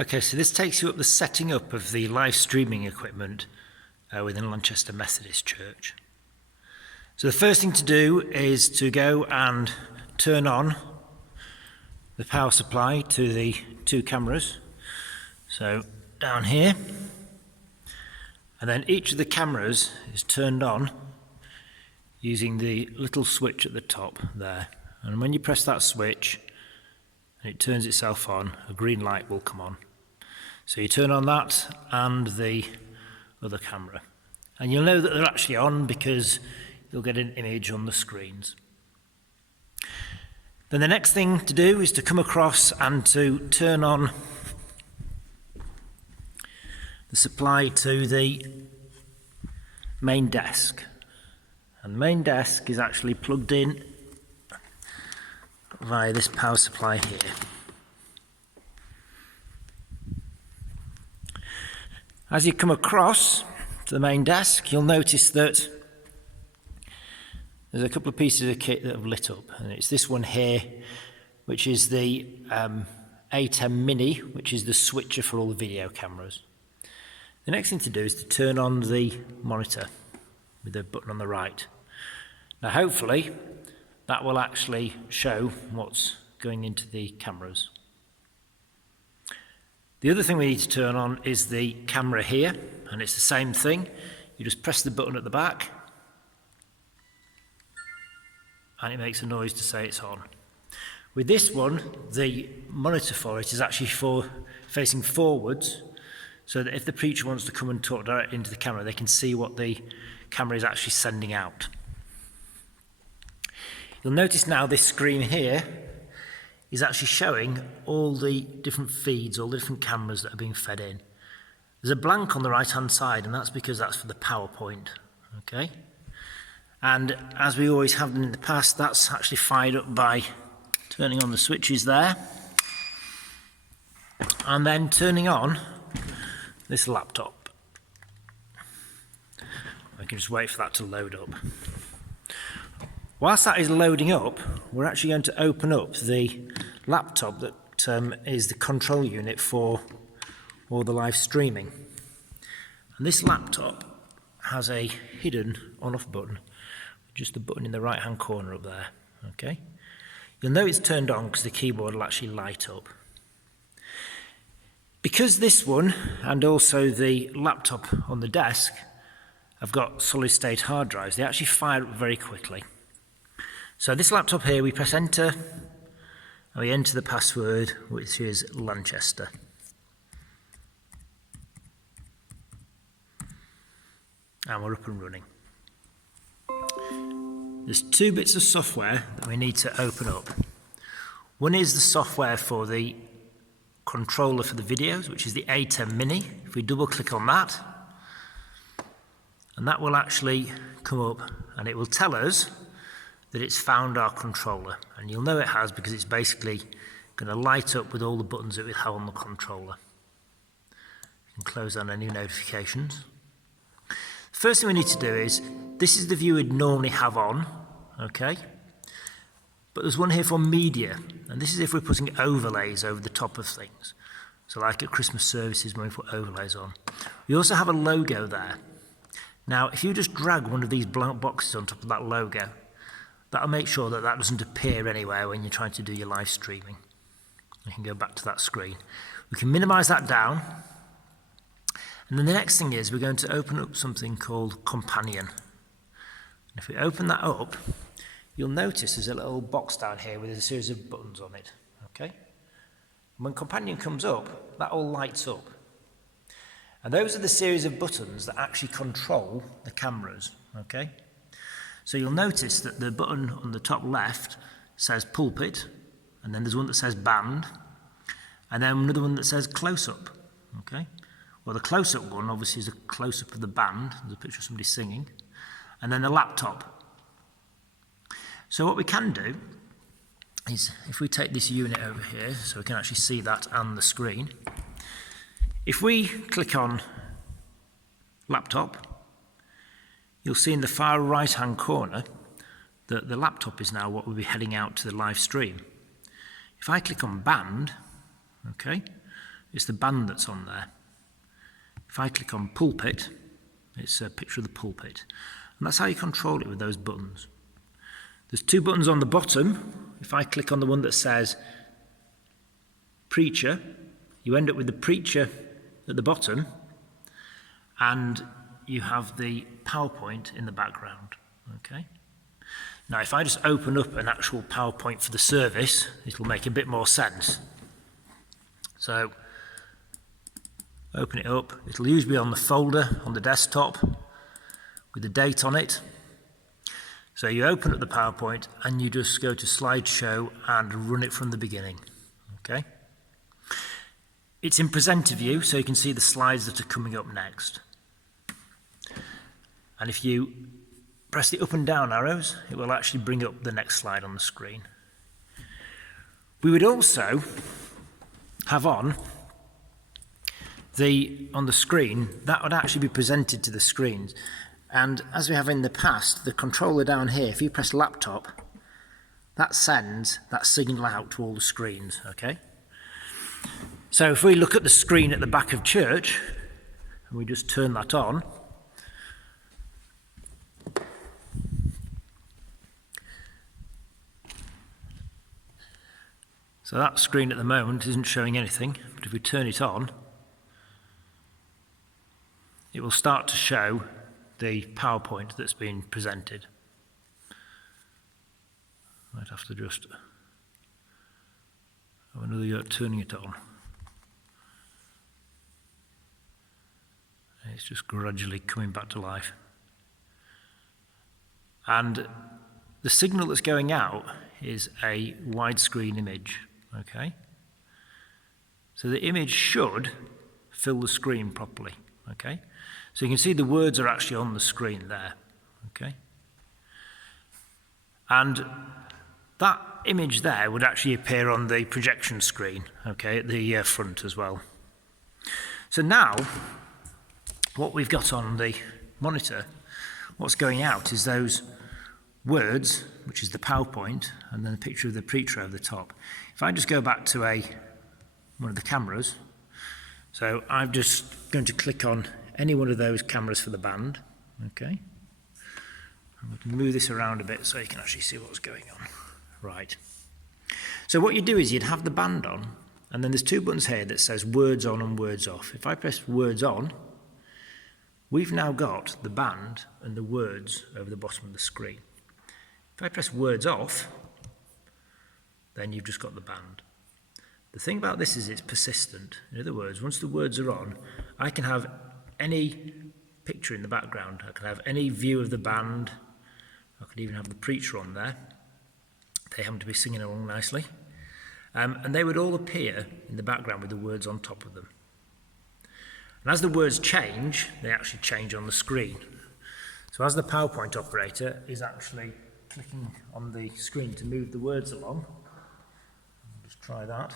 Okay, so this takes you up the setting up of the live streaming equipment within Lanchester Methodist Church. So the first thing to do is to go and turn on the power supply to the two cameras. So down here, and then each of the cameras is turned on using the little switch at the top there. And when you press that switch and it turns itself on, a green light will come on. So you turn on that and the other camera. And you'll know that they're actually on because you'll get an image on the screens. Then the next thing to do is to come across and to turn on the supply to the main desk. And the main desk is actually plugged in via this power supply here. As you come across to the main desk, you'll notice that there's a couple of pieces of kit that have lit up, and it's this one here, which is the A10 Mini, which is the switcher for all the video cameras. The next thing to do is to turn on the monitor with the button on the right. Now hopefully that will actually show what's going into the cameras. The other thing we need to turn on is the camera here, and it's the same thing. You just press the button at the back and it makes a noise to say it's on. With this one, the monitor for it is actually facing forwards, so that if the preacher wants to come and talk directly into the camera, they can see what the camera is actually sending out. You'll notice now this screen here is actually showing all the different feeds, all the different cameras that are being fed in. There's a blank on the right-hand side, and that's because that's for the PowerPoint, okay? And as we always have done in the past, that's actually fired up by turning on the switches there, and then turning on this laptop. I can just wait for that to load up. Whilst that is loading up, we're actually going to open up the laptop that is the control unit for all the live streaming. And this laptop has a hidden on-off button, just the button in the right-hand corner up there. Okay, you'll know it's turned on because the keyboard will actually light up. Because this one and also the laptop on the desk have got solid-state hard drives, they actually fire up very quickly. So this laptop here, we press enter and we enter the password, which is Lanchester. And we're up and running. There's two bits of software that we need to open up. One is the software for the controller for the videos, which is the A10 Mini. If we double click on that, and that will actually come up and it will tell us that it's found our controller. And you'll know it has because it's basically going to light up with all the buttons that we have on the controller. You can close down any notifications. First thing we need to do is, this is the view we'd normally have on, okay? But there's one here for media, and this is if we're putting overlays over the top of things. So like at Christmas services when we put overlays on. We also have a logo there. Now, if you just drag one of these blank boxes on top of that logo, that'll make sure that that doesn't appear anywhere when you're trying to do your live streaming. You can go back to that screen. We can minimize that down. And then the next thing is we're going to open up something called Companion. And if we open that up, you'll notice there's a little box down here with a series of buttons on it. Okay? And when Companion comes up, that all lights up. And those are the series of buttons that actually control the cameras. Okay? So you'll notice that the button on the top left says pulpit, and then there's one that says band, and then another one that says close-up. Okay? Well, the close-up one obviously is a close-up of the band. There's a picture of somebody singing. And then the laptop. So what we can do is, if we take this unit over here, so we can actually see that and the screen. If we click on laptop, you'll see in the far right-hand corner that the laptop is now what will be heading out to the live stream. If I click on band, okay, it's the band that's on there. If I click on pulpit, it's a picture of the pulpit. And that's how you control it with those buttons. There's 2 buttons on the bottom. If I click on the one that says preacher, you end up with the preacher at the bottom, and you have the PowerPoint in the background. Okay. Now, if I just open up an actual PowerPoint for the service, it will make a bit more sense. So, open it up. It'll usually be on the folder on the desktop with the date on it. So you open up the PowerPoint and you just go to slideshow and run it from the beginning. Okay? It's in presenter view, so you can see the slides that are coming up next. And if you press the up and down arrows, it will actually bring up the next slide on the screen. We would also have on the screen, that would actually be presented to the screens. And as we have in the past, the controller down here, if you press laptop, that sends that signal out to all the screens, okay? So if we look at the screen at the back of church, and we just turn that on, so that screen at the moment isn't showing anything, but if we turn it on, it will start to show the PowerPoint that's been presented. Might have to just have another go at turning it on. It's just gradually coming back to life. And the signal that's going out is a widescreen image, okay? So the image should fill the screen properly, okay? So you can see the words are actually on the screen there, okay? And that image there would actually appear on the projection screen, okay, at the front as well. So now, what we've got on the monitor, what's going out is those words, which is the PowerPoint, and then a picture of the preacher over the top. If I just go back to one of the cameras, so I'm just going to click on any one of those cameras for the band, okay? I'm going to move this around a bit so you can actually see what's going on. Right. So what you do is you'd have the band on, and then there's 2 buttons here that says words on and words off. If I press words on, we've now got the band and the words over the bottom of the screen. If I press words off, then you've just got the band. The thing about this is it's persistent. In other words, once the words are on, I can have any picture in the background. I can have any view of the band. I could even have the preacher on there. They happen to be singing along nicely. And they would all appear in the background with the words on top of them. And as the words change, they actually change on the screen. So as the PowerPoint operator is actually clicking on the screen to move the words along, I'll just try that.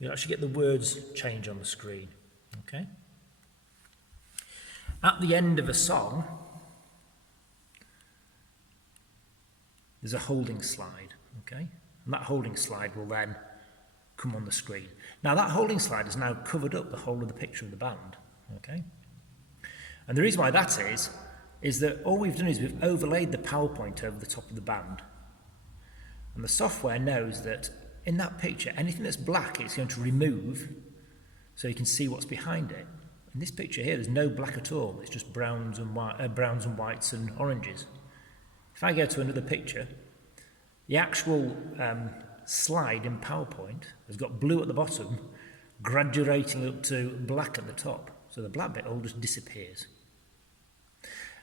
You'll actually get the words change on the screen. Okay. At the end of a song, there's a holding slide, okay? And that holding slide will then come on the screen. Now that holding slide has now covered up the whole of the picture of the band, okay? And the reason why that is that all we've done is we've overlaid the PowerPoint over the top of the band. And the software knows that in that picture, anything that's black, it's going to remove so you can see what's behind it. In this picture here, there's no black at all. It's just browns and whites and oranges. If I go to another picture, the actual slide in PowerPoint has got blue at the bottom, graduating up to black at the top. So the black bit all just disappears.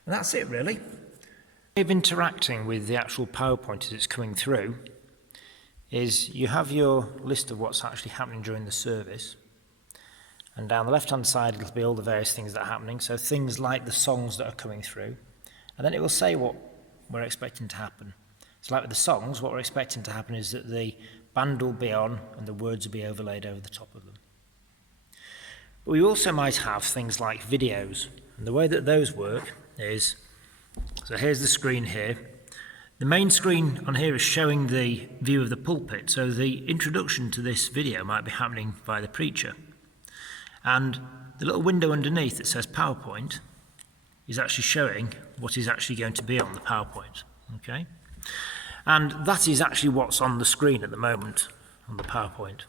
And that's it, really. Way of interacting with the actual PowerPoint as it's coming through is you have your list of what's actually happening during the service. And down the left-hand side, it'll be all the various things that are happening. So things like the songs that are coming through. And then it will say what we're expecting to happen. So like with the songs, what we're expecting to happen is that the band will be on and the words will be overlaid over the top of them. But we also might have things like videos. And the way that those work is, so here's the screen here. The main screen on here is showing the view of the pulpit, so the introduction to this video might be happening by the preacher. And the little window underneath that says PowerPoint is actually showing what is actually going to be on the PowerPoint. Okay? And that is actually what's on the screen at the moment on the PowerPoint.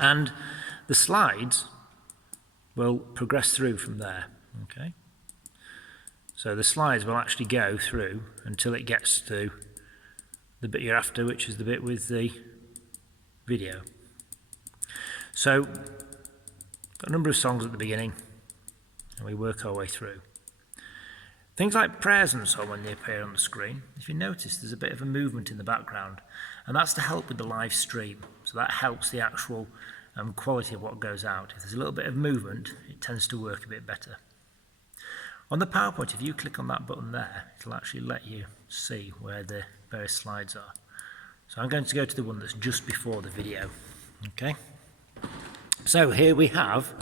And the slides will progress through from there. Okay? So the slides will actually go through until it gets to the bit you're after, which is the bit with the video. So, got a number of songs at the beginning, and we work our way through. Things like prayers and so on, when they appear on the screen, if you notice, there's a bit of a movement in the background, and that's to help with the live stream. So that helps the actual quality of what goes out. If there's a little bit of movement, it tends to work a bit better. On the PowerPoint, if you click on that button there, it'll actually let you see where the various slides are. So I'm going to go to the one that's just before the video. Okay? So here we have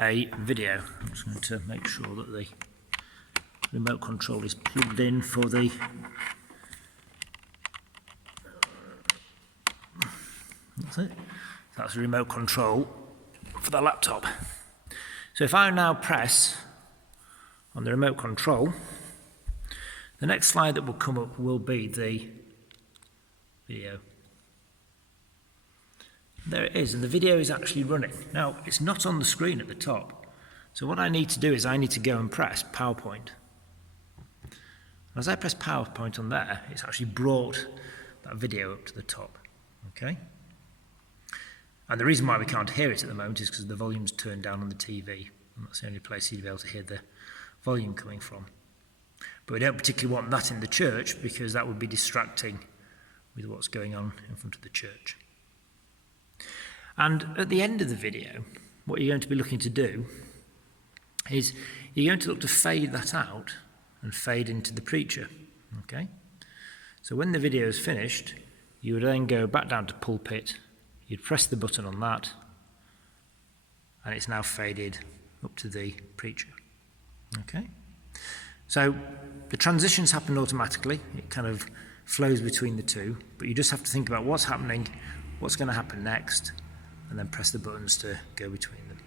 a video. I'm just going to make sure that the remote control is plugged in for the that's it. That's the remote control for the laptop. So if I now press on the remote control, the next slide that will come up will be the video. There it is, and the video is actually running. Now, it's not on the screen at the top. So what I need to do is I need to go and press PowerPoint. As I press PowerPoint on there, it's actually brought that video up to the top. Okay? And the reason why we can't hear it at the moment is because the volume's turned down on the TV. And that's the only place you'd be able to hear the volume coming from. But we don't particularly want that in the church because that would be distracting with what's going on in front of the church. And at the end of the video, what you're going to be looking to do is you're going to look to fade that out and fade into the preacher. Okay? So when the video is finished, you would then go back down to pulpit, you'd press the button on that, and it's now faded up to the preacher. Okay? So the transitions happen automatically. It kind of flows between the two, but you just have to think about what's happening, what's going to happen next, and then press the buttons to go between them.